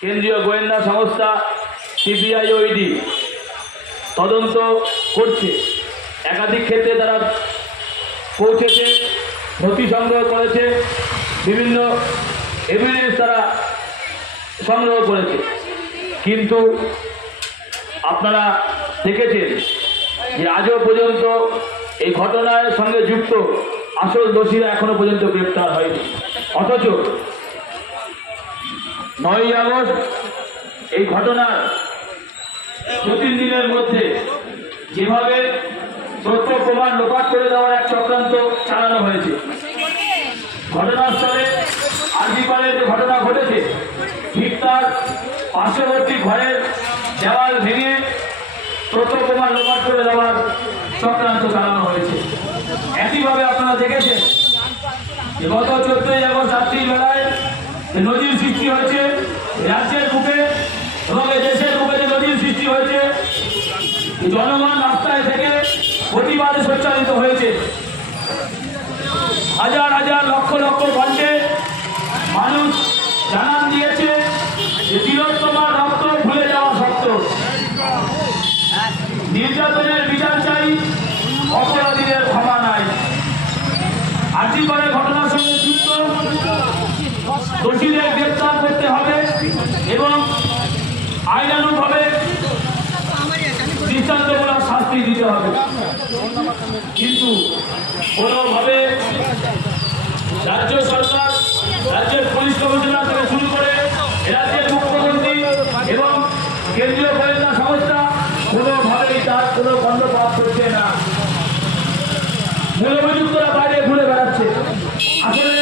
কেন্দ্রীয় গোয়েন্দা সংস্থা সিবিআই ও ইডি তদন্ত করছে। একাধিক ক্ষেত্রে তারা পৌঁছেছে, নথি সংগ্রহ করেছে, বিভিন্ন এভিডেন্স তারা সংগ্রহ করেছে। কিন্তু আপনারা দেখেছেন যে আজও পর্যন্ত এই ঘটনার সঙ্গে যুক্ত আসল দোষীরা এখনও পর্যন্ত গ্রেপ্তার হয়নি। অথচ নয়ই আগস্ট এই ঘটনার দু তিন দিনের মধ্যে যেভাবে তথ্য প্রমাণ লোপাট করে দেওয়ার এক চক্রান্ত চালানো হয়েছে। ঘটনাস্থলে আর্জিপালে যে ঘটনা ঘটেছে, ঠিক তার পার্শ্ববর্তী ঘরের দেওয়াল ভেঙে তথ্য প্রমাণ লোপাট করে দেওয়ার চক্রান্ত চালানো হয়েছে। একইভাবে আপনারা দেখেছেন গত চোদ্দই আগস্ট রাত্রির বেলায় যে নদীর সৃষ্টি হয়েছে রাজ্যের বুকে এবং এই দেশের বুকে যে নদীর সৃষ্টি হয়েছে জনগণ রাস্তায় থেকে প্রতিবাদে সঞ্চালিত হয়েছে হাজার হাজার লক্ষ লক্ষ ঘন্টে মানুষ জানান দিয়েছে যে তিলোত্তমার রক্ত ভুলে যাওয়া সত্য নির্যাতনের বিচার চাই অপরাধীদের ক্ষমা নাই আর্জি করে ঘটনার সঙ্গে যুক্ত দোষীদের গ্রেপ্তার করতে হবে এবং আইনানুভাবে দৃষ্টান্তমূলক শাস্তি দিতে হবে কিন্তু কোনোভাবে রাজ্য সরকার, রাজ্যের পুলিশ কমিশনার থেকে শুরু করে রাজ্যের মুখ্যমন্ত্রী এবং কেন্দ্রীয় গোয়েন্দা সংস্থা কোনোভাবেই তার কোনো কর্ণপাত করছে না। মূল অভিযুক্তরা বাইরে ঘুরে বেড়াচ্ছে। আসলে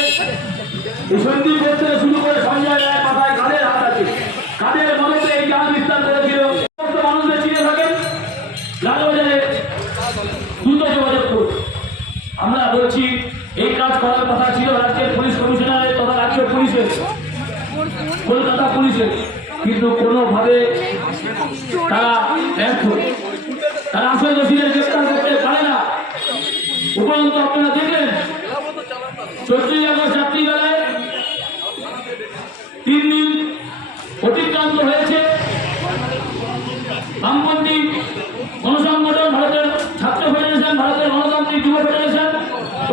এই সন্দীপ ঘোষ থেকে শুরু করে সঞ্জয় রায় মাথায় কাদের হাত আছে কাদের মদতে এই জাল বিস্তার করেছিল সমস্ত মানুষদের চিনে থাকেন লালবাজারে দ্রুত যোগাযোগ করুন আমরা বলছি এই কাজ করার কথা ছিল রাজ্যের পুলিশ কমিশনারের তথা রাজ্য পুলিশের কলকাতা পুলিশের কিন্তু কোনোভাবে তারা ব্যর্থ তারা আসল দোষীদের গ্রেপ্তার করতে পারে না উপরন্ত আপনারা দেখলেন চোদ্দই আগস্ট রাত্রিবেলায় তিন দিন অতিক্রান্ত হয়েছে বামপন্থী গণসংগঠন ভারতের ছাত্র ফেডারেশন ভারতের গণতান্ত্রিক যুব ফেডারেশন ও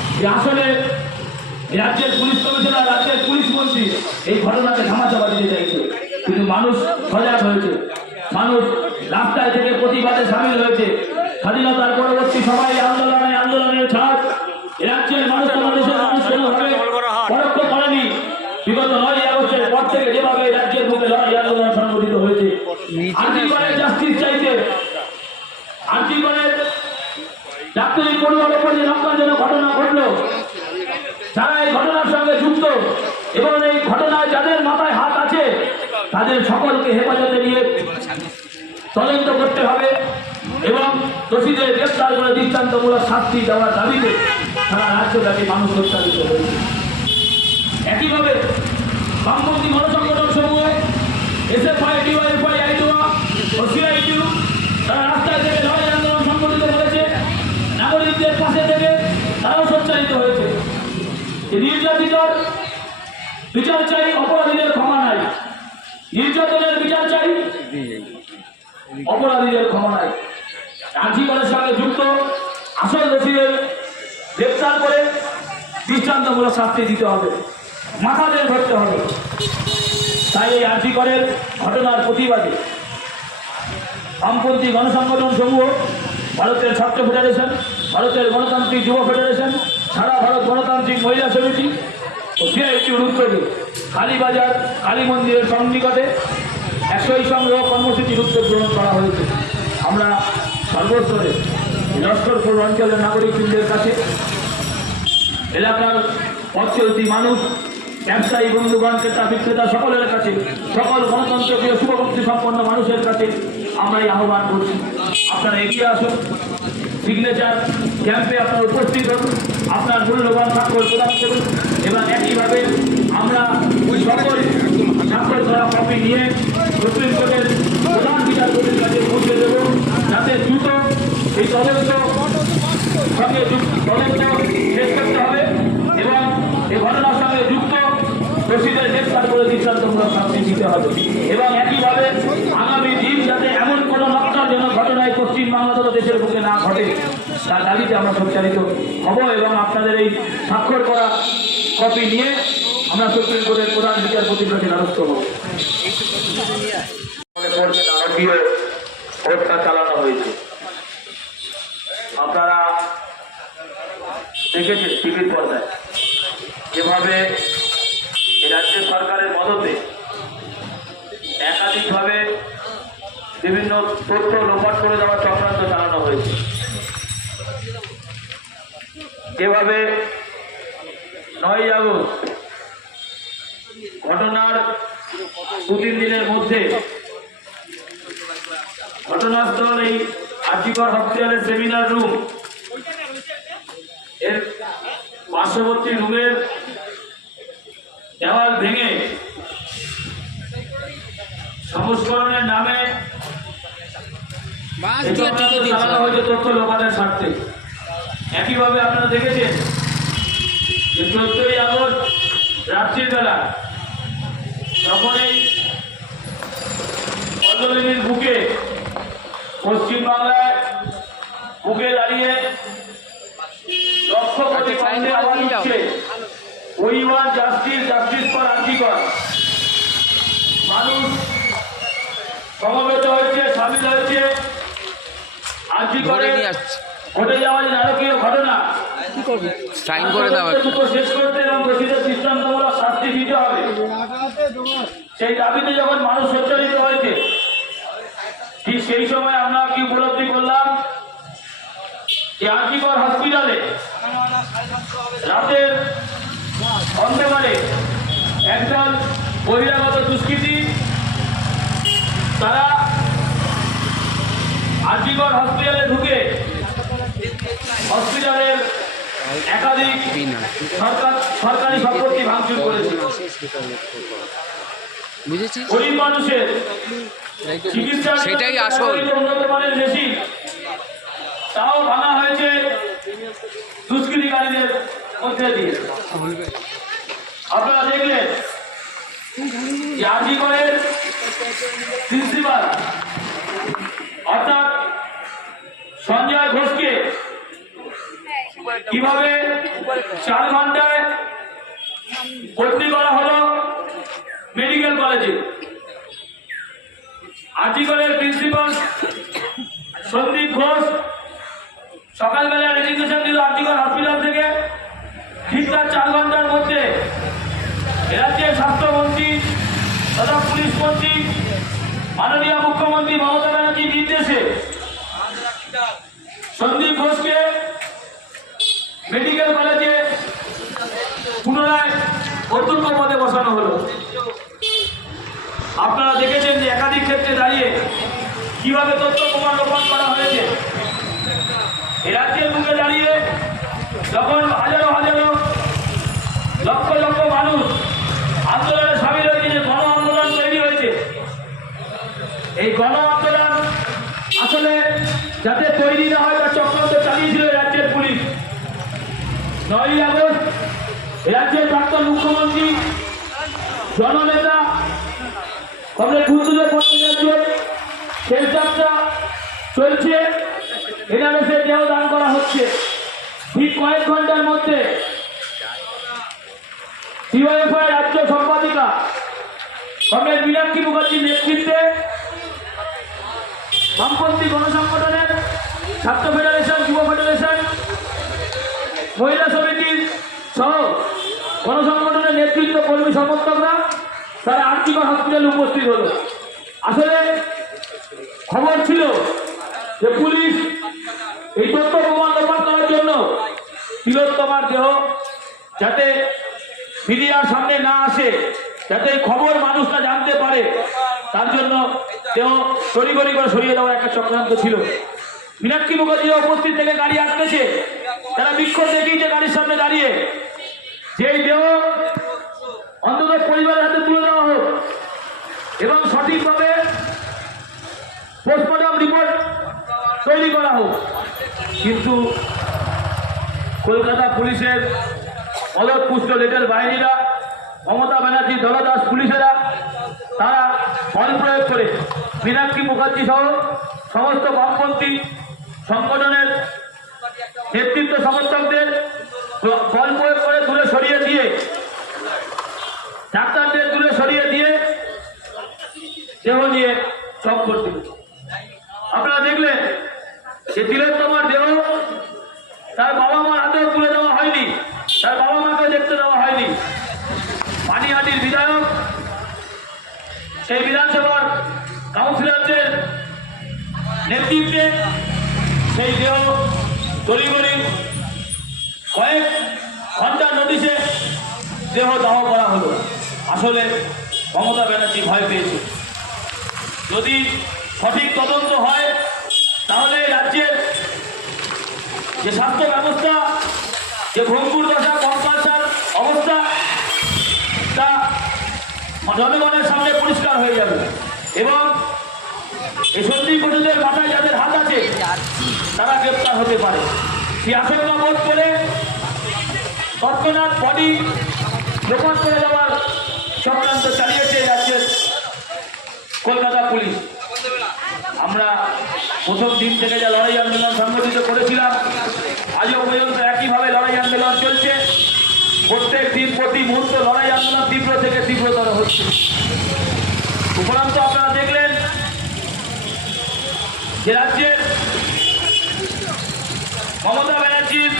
যে আসলে রাজ্যের পুলিশ কমিশনার রাজ্যের পুলিশ মন্ত্রী এই ঘটনাকে ধামাচাপা দিতে চাইছে। কিন্তু মানুষ সজাগ হয়েছে। মানুষ রাস্তায় থেকে প্রতিবাদে সামিল হয়েছে। স্বাধীনতার পরবর্তী সবাই আন্দোলনে আন্দোলনের ছাড় রাজ্যের মানুষ মানুষের মানুষ কোনোভাবে পরোক্ষ করেনি। বিগত নয় আগস্টের পর থেকে যেভাবে রাজ্যের বুকে লড়াই আন্দোলন সংগঠিত হয়েছে আর্থিকভাবে জাস্টিস চাইতে আর্থিকভাবে ডাক্তারি পরিবারের উপর যে লঙ্কাজনক ঘটনা ঘটলো যারা এই ঘটনার সঙ্গে যুক্ত এবং এই ঘটনায় যাদের মাথায় হাত আছে তাদের সকলকে হেফাজতে নিয়ে তদন্ত করতে হবে এবং দোষীদের গ্রেপ্তার করে দৃষ্টান্তমূলক শাস্তি দেওয়ার দাবিতে সারা রাজ্যব্যাপী মানুষ উত্তারিত হয়েছে। একইভাবে বামপন্থী গণসংগঠন সমূহ এসএফআই ডিওয়াইফআই আইডোয়া ও সিআইটিউ তারা রাস্তায় থেকে লড়াই আন্দোলন সংগঠিত করেছে। নাগরিকদের পাশে থেকে তারাও সঞ্চালিত হয়েছে। নির্যাতিতর বিচার চাই, অপরাধীদের ক্ষমা নাই। নির্যাতনের বিচার চাই। অপরাধীদের ক্ষমা নাই আর্থিকরের সঙ্গে যুক্ত আসল দোষীদের গ্রেপ্তার করে দৃষ্টান্তমূলক শাস্তি দিতে হবে। মাথা মাথাদের ধরতে হবে। তাই এই আর্থিকরের ঘটনার প্রতিবাদে বামপন্থী গণসংগঠন সমূহ, ভারতের ছাত্র ফেডারেশন, ভারতের গণতান্ত্রিক যুব ফেডারেশন, সারা ভারত গণতান্ত্রিক মহিলা সমিতি ও সিআইটির উদ্যোগে কালীবাজার কালী মন্দিরের সন্নিকটে একই সংগ্রহ কর্মসূচির উদ্যোগ গ্রহণ করা হয়েছে। আমরা সর্বস্তরে লস্করপুর অঞ্চলের নাগরিকবৃন্দের কাছে, এলাকার চলতি মানুষ, ব্যবসায়ী বন্ধুগণ, ক্রেতা বিক্রেতা সকলের কাছে, সকল গণতন্ত্রপ্রিয় শুভভক্তি সম্পন্ন মানুষের কাছে আমরা এই আহ্বান করছি। আপনারা এগিয়ে আসুন সিগনেচার ক্যাম্পে আপনারা উপস্থিত হন। আপনার মূল্যবান স্বাক্ষর প্রদান করুন এবং একইভাবে আমরা সকল স্বাক্ষর করা কপি নিয়ে সুপ্রিম কোর্টের প্রধান বিচারপতির কাছে পৌঁছে দেব। যাতে দ্রুত এই তদন্ত সঙ্গে তদন্ত শেষ করতে হবে এবং এই ঘটনার সঙ্গে যুক্ত দোষীদের গ্রেফতার করে দৃষ্টান্তমূলক শাস্তি দিতে হবে। এবং একইভাবে আগামী দিন যাতে এমন কোনো নকশাজনক ঘটনায় পশ্চিমবাংলা তথা দেশের বুকে না ঘটে, তার দাবিতে আমরা সঞ্চালিত হব এবং আপনাদের এই স্বাক্ষর করা কপি নিয়ে আমরা সুপ্রিম কোর্টের প্রধান বিচারপতির কাছে দ্বারস্থ হব চালানো হয়েছে। আপনারা দেখেছেন টিভির পর্দায়। যেভাবে রাজ্য সরকারের মদতে একাধিকভাবে বিভিন্ন তথ্য যেভাবে নয় আগস্ট ঘটনার দু তিন দিনের মধ্যে ঘটনাস্থল এই আর্জিকর হসপিটালের সেমিনার রুম এর পার্শ্ববর্তী রুমের দেওয়াল ভেঙে সংস্করণের নামে তথ্য লোপাটের স্বার্থে। একইভাবে আপনারা দেখেছেন যে চোদ্দই আগস্ট রাত্রির বেলা তখন এই পল্লবীর বুকে পশ্চিমবাংলায় বুকে দাঁড়িয়ে লক্ষ কোটি আচ্ছা, sign করে আওয়াজ উঠছে। We want justice justice for আর্থিকর। মানুষ সমবেত হয়েছে সামিল হয়েছে। আর্থিকরে ঘটে যাওয়া যে নারকীয় ঘটনা। সাইন করে দাও শেষ করতে এবং দোষীদের দৃষ্টান্তমূলক শাস্তি দিতে হবে। সেই দাবিতে যখন মানুষ সচ্চারিত হয়েছে ঠিক সেই সময় আমরা কি উপলব্ধি করলাম যে আর্জিকর হসপিটালে রাতের অন্ধকারে একজন বহিরাগত দুষ্কৃতী তারা আর্জিকর হসপিটালে ঢুকে হসপিটালের একাধিক সরকার সরকারি সম্পত্তি ভাঙচুর করেছে। বুঝেছিস গরিব মানুষের সেটাই আসল। তাও ভাঙা হয়েছে দুষ্কৃতিকারীদের মধ্যে দিয়ে। আপনারা দেখলেন প্রিন্সিপাল অর্থাৎ সঞ্জয় ঘোষকে কীভাবে চার ঘন্টায় ভর্তি করা হলো মেডিকেল কলেজে আজিগড়ের প্রিন্সিপাল সন্দীপ ঘোষ সকালবেলা রেজিগনেশন দিল আর্টিকল হসপিটাল থেকে। ঠিক তার চার ঘণ্টার মধ্যে রাজ্যের স্বাস্থ্যমন্ত্রী তথা পুলিশ মন্ত্রী, মাননীয় মুখ্যমন্ত্রী মমতা ব্যানার্জির নির্দেশে সন্দীপ ঘোষকে মেডিকেল কলেজে পুনরায় অধ্যক্ষ পদে বসানো হলো আপনারা দেখেছেন যে একাধিক ক্ষেত্রে দাঁড়িয়ে কীভাবে তথ্য প্রমাণ রোপণ করা হয়েছে? রাজ্যের মুখে দাঁড়িয়ে যখন হাজারো হাজারো লক্ষ লক্ষ মানুষ আন্দোলনে সামিল হয়েছে, যে গণ আন্দোলন তৈরি হয়েছে, এই গণ আন্দোলন আসলে যাতে তৈরি না হয় তার চক্রান্ত চালিয়েছিল রাজ্যের পুলিশ, নয়ই আগস্ট রাজ্যের প্রাক্তন মুখ্যমন্ত্রী, জননেতা কমরেড বুদ্ধদেব ভট্টাচার্য শেষ যাত্রা চলছে। এনামেসে দেহ দান করা হচ্ছে। ঠিক কয়েক ঘণ্টার মধ্যে সিওএফআই রাজ্য সম্পাদিকা কমরেড মীনাক্ষী মুখার্জির নেতৃত্বে বামপন্থী গণসংগঠনের ছাত্র ফেডারেশন, যুব ফেডারেশন, মহিলা সমিতি সহ গণসংগঠনের নেতৃত্ব কর্মী সমর্থকরা তারা আর্থিক হসপিটালে উপস্থিত হলো? আসলে খবর ছিল যে পুলিশ এই তথ্য প্রমাণ লোপাট করার জন্য তিলোত্তমার দেহ যাতে মিডিয়ার সামনে না আসে, যাতে খবর মানুষরা জানতে পারে, তার জন্য কেউ তড়িগড়ি করে সরিয়ে দেওয়ার একটা চক্রান্ত ছিল। মীনাক্ষী মুখার্জি উপস্থিত থেকে গাড়ি আসতেছে, তারা বিক্ষোভ দেখিয়েছে গাড়ির সামনে দাঁড়িয়ে। যে দেহ অন্তত পরিবারের হাতে তুলে দেওয়া হোক। এবং সঠিকভাবে পোস্টমর্টম রিপোর্ট তৈরি করা হোক। কিন্তু কলকাতা পুলিশের অলৎপুষ্ট লেটের বাহিনীরা, মমতা ব্যানার্জি, দলদাস পুলিশেরা, তারা বল প্রয়োগ করে মীনাক্ষী মুখার্জি সহ সমস্ত বামপন্থী সংগঠনের নেতৃত্ব সমর্থকদের বল প্রয়োগ করে দূরে সরিয়ে দিয়ে ডাক্তারদের দূরে সরিয়ে দিয়ে দেহ নিয়ে চক করতে আপনারা দেখলেন যে তিলোত্তমার দেহ তার বাবা মার হাতেও তুলে দেওয়া হয়নি তার বাবা মাকে দেখতে দেওয়া হয়নি পানিহাটির বিধায়ক সেই বিধানসভার কাউন্সিলরদের নেতৃত্বে সেই দেহ তড়িগড়ি কয়েক ঘণ্টার নোটিশে দেহ দাহ করা হলো। আসলে মমতা ব্যানার্জি ভয় পেয়েছে। যদি সঠিক তদন্ত হয়, তাহলে রাজ্যের যে স্বাস্থ্য ব্যবস্থা, যে ভঙ্গুর দশা, কম্পালসার অবস্থা, তা জনগণের সামনে পরিষ্কার হয়ে যাবে। এবং এই সন্দীপ ঘোষের মাথায় যাদের হাত আছে, তারা গ্রেপ্তার হতে পারে। আশঙ্কা বোধ করে তৎক্ষণাৎ বডি লোপাট করে দেওয়ার চক্রান্ত চালিয়েছে রাজ্যের কলকাতা পুলিশ। আমরা প্রথম দিন থেকে যে লড়াই আন্দোলন সংগঠিত করেছিলাম, আজও পর্যন্ত একইভাবে লড়াই আন্দোলন চলছে। প্রত্যেক দিন, প্রতি মুহূর্ত লড়াই আন্দোলন তীব্র থেকে তীব্রতর হচ্ছে। উপরান্ত আপনারা দেখলেন যে রাজ্যের মমতা ব্যানার্জির